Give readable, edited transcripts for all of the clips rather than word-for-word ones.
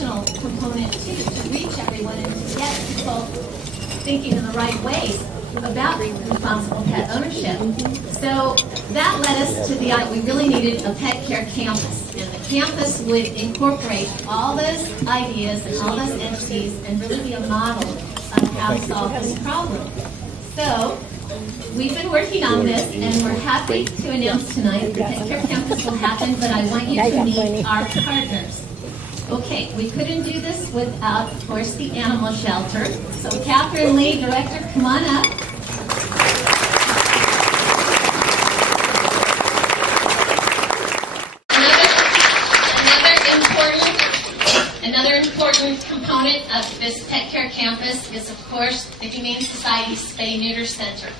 educational component too, to reach everyone and to get people thinking in the right ways about responsible pet ownership. So that led us to the idea we really needed a pet care campus, and the campus would incorporate all those ideas and all those entities and really be a model of how to solve this problem. So we've been working on this, and we're happy to announce tonight the Pet Care Campus will happen, but I want you to meet our partners. Okay, we couldn't do this without, of course, the animal shelter. So Catherine Lee, Director, come on up. Another important component of this Pet Care Campus is, of course, the Humane Society Spay-Neuter Center.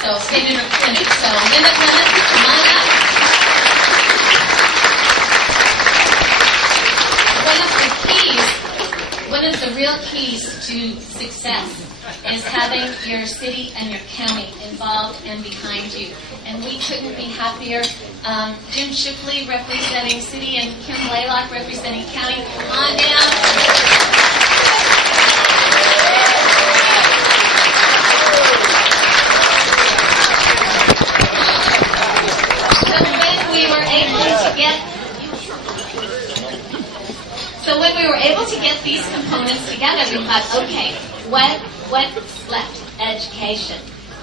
So, Spay-Neuter Clinic. So, Linda Clement, come on up. One of the real keys to success is having your city and your county involved and behind you. And we couldn't be happier. Jim Shipley representing city and Kim Laylock representing county. Come on down. So when we were able to get these components together, we thought, okay, what's left? Education.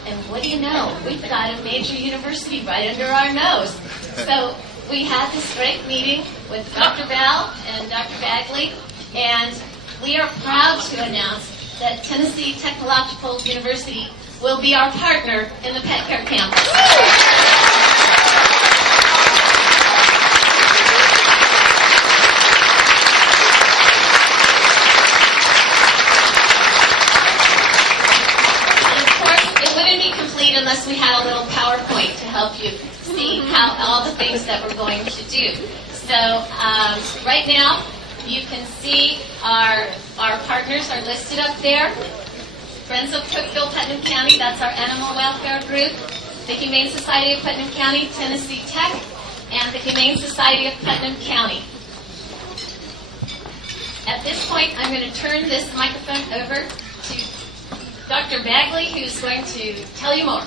And what do you know? We've got a major university right under our nose. So we had this great meeting with Dr. Bell and Dr. Bagley, and we are proud to announce that Tennessee Technological University will be our partner in the Pet Care Campus. Unless we had a little PowerPoint to help you see how all the things that we're going to do. So right now, you can see our partners are listed up there. Friends of Cookeville, Putnam County, that's our animal welfare group. The Humane Society of Putnam County, Tennessee Tech, and the Humane Society of Putnam County. At this point, I'm going to turn this microphone over to Dr. Bagley, who's going to tell you more.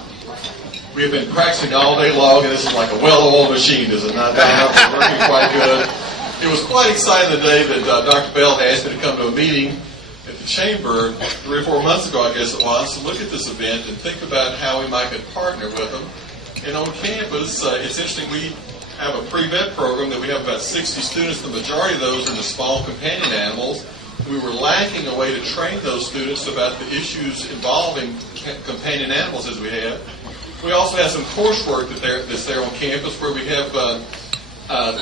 We have been practicing all day long, and this is like a well-oiled machine, is it not? We're working quite good. It was quite exciting the day that Dr. Bell asked me to come to a meeting at the Chamber 3 or 4 months ago, I guess it was, to look at this event and think about how we might could partner with them. And on campus, it's interesting, we have a pre-vet program that we have about 60 students. The majority of those are the small companion animals. We were lacking a way to train those students about the issues involving companion animals as we have. We also have some coursework that's there on campus where we have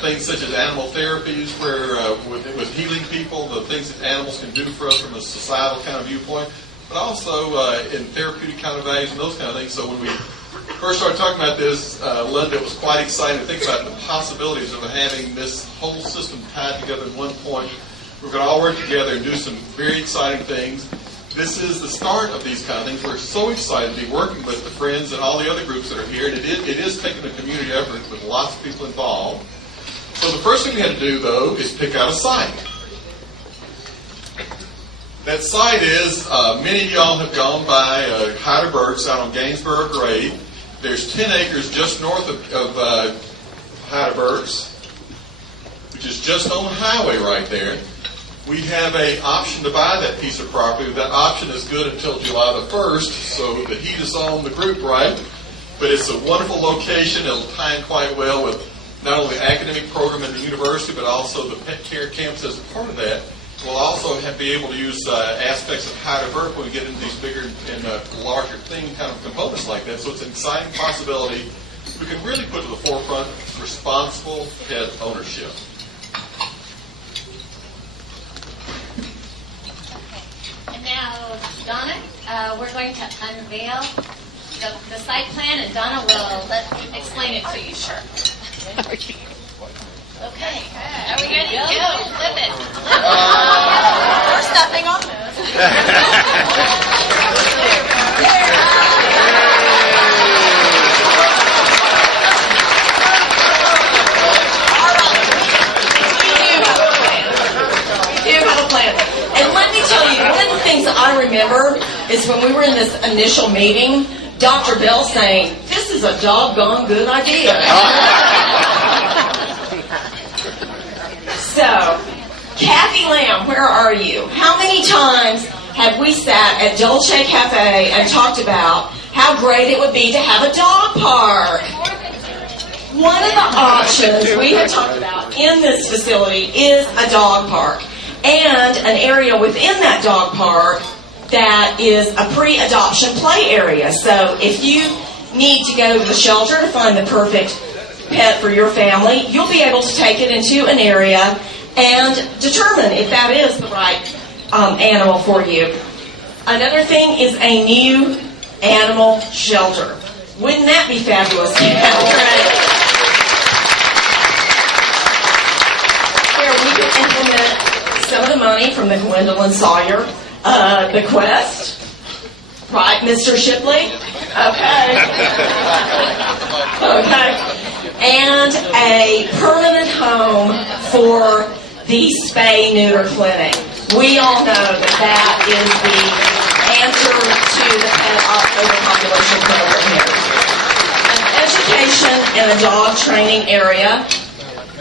things such as animal therapies, where with healing people, the things that animals can do for us from a societal kind of viewpoint, but also in therapeutic kind of values and those kind of things. So when we first started talking about this, Linda, it was quite exciting to think about the possibilities of having this whole system tied together in one point. We're going to all work together and do some very exciting things. This is the start of these kind of things. We're so excited to be working with the friends and all the other groups that are here. And it is taking a community effort with lots of people involved. So the first thing we had to do, though, is pick out a site. That site is, many of y'all have gone by Heidelberg's out on Gainsborough Grade. There's 10 acres just north of Heidelberg's, which is just on the highway right there. We have an option to buy that piece of property. That option is good until July the 1st, so the heat is on the group, right? But it's a wonderful location. It'll tie in quite well with not only the academic program at the university, but also the Pet Care Campus as a part of that. We'll also be able to use aspects of Heidelberg when we get into these bigger and larger thing kind of components like that. So it's an exciting possibility. We can really put to the forefront responsible pet ownership. Now, Donna, we're going to unveil the site plan, and Donna will explain it to you. Sure. Okay. Are we ready? Go. Flip it. We're stepping on plan. And let me tell you, one of the things that I remember is when we were in this initial meeting, Dr. Bell saying, "This is a doggone good idea." So, Kathy Lamb, where are you? How many times have we sat at Dolce Cafe and talked about how great it would be to have a dog park? One of the options we have talked about in this facility is a dog park and an area within that dog park that is a pre-adoption play area. So if you need to go to the shelter to find the perfect pet for your family, you'll be able to take it into an area and determine if that is the right animal for you. Another thing is a new animal shelter. Wouldn't that be fabulous? Where we could implement some of the money from the Gwendolyn Sawyer bequest. Right, Mr. Shipley? Okay. Okay. And a permanent home for the spay-neuter clinic. We all know that that is the answer to the pet overpopulation program here. An education and a dog training area,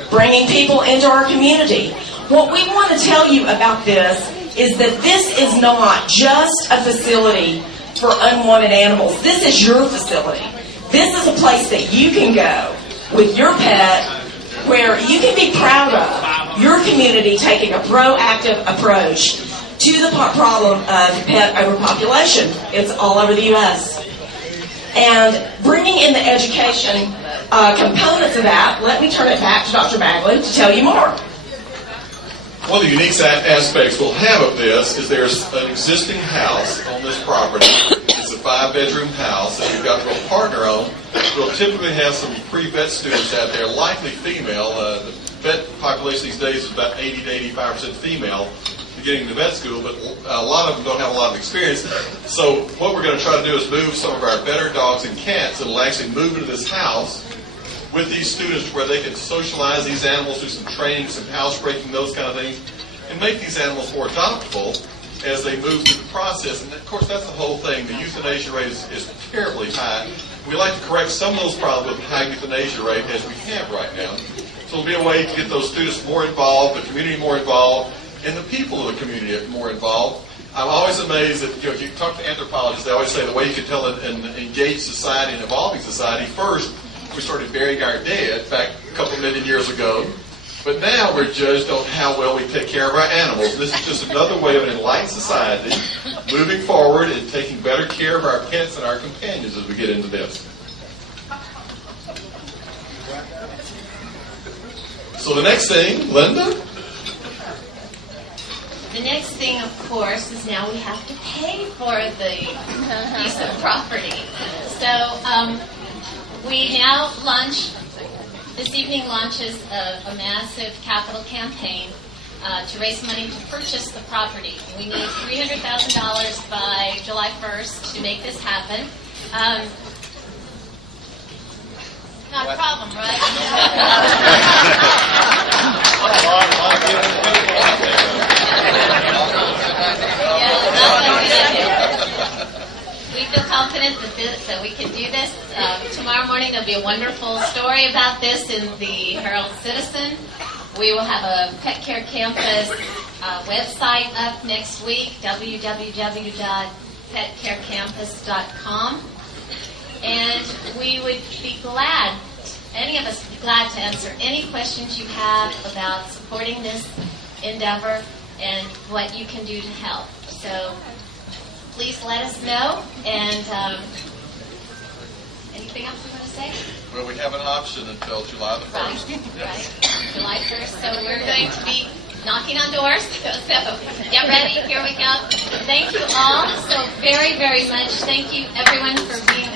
bringing people into our community. What we want to tell you about this is that this is not just a facility for unwanted animals. This is your facility. This is a place that you can go with your pet where you can be proud of your community taking a proactive approach to the problem of pet overpopulation. It's all over the U.S. And bringing in the education components of that, let me turn it back to Dr. Bagley to tell you more. One of the unique aspects we'll have of this is there's an existing house on this property. It's a 5-bedroom house that we've got a real partner on. We'll typically have some pre-vet students out there, likely female. The vet population these days is about 80 to 85% female getting to vet school, but a lot of them don't have a lot of experience. So what we're going to try to do is move some of our better dogs and cats that will actually move into this house with these students where they can socialize these animals, do some training, some housebreaking, those kind of things, and make these animals more adoptable as they move through the process. And of course, that's the whole thing. The euthanasia rate is terribly high. We like to correct some of those problems with the high euthanasia rate as we have right now. So it'll be a way to get those students more involved, the community more involved, and the people of the community more involved. I'm always amazed that, if you talk to anthropologists, they always say the way you can tell an engaged society, an evolving society, first, we started burying our dead back a couple million years ago. But now we're judged on how well we take care of our animals. This is just another way of an enlightened society moving forward and taking better care of our pets and our companions as we get into this. So the next thing, Linda? The next thing, of course, is now we have to pay for the use of property. So we now launch, this evening launches a massive capital campaign to raise money to purchase the property. We need $300,000 by July 1st to make this happen. Not a problem, right? We feel confident that we can do this. Tomorrow morning there'll be a wonderful story about this in the Herald Citizen. We will have a Pet Care Campus website up next week, www.petcarecampus.com. And we would be glad, any of us would be glad to answer any questions you have about supporting this endeavor and what you can do to help. So please let us know. And anything else you want to say? Well, we have an option until July the 1st. Right. July 1st. So we're going to be knocking on doors. So get ready. Here we go. Thank you all so very, very much. Thank you, everyone, for being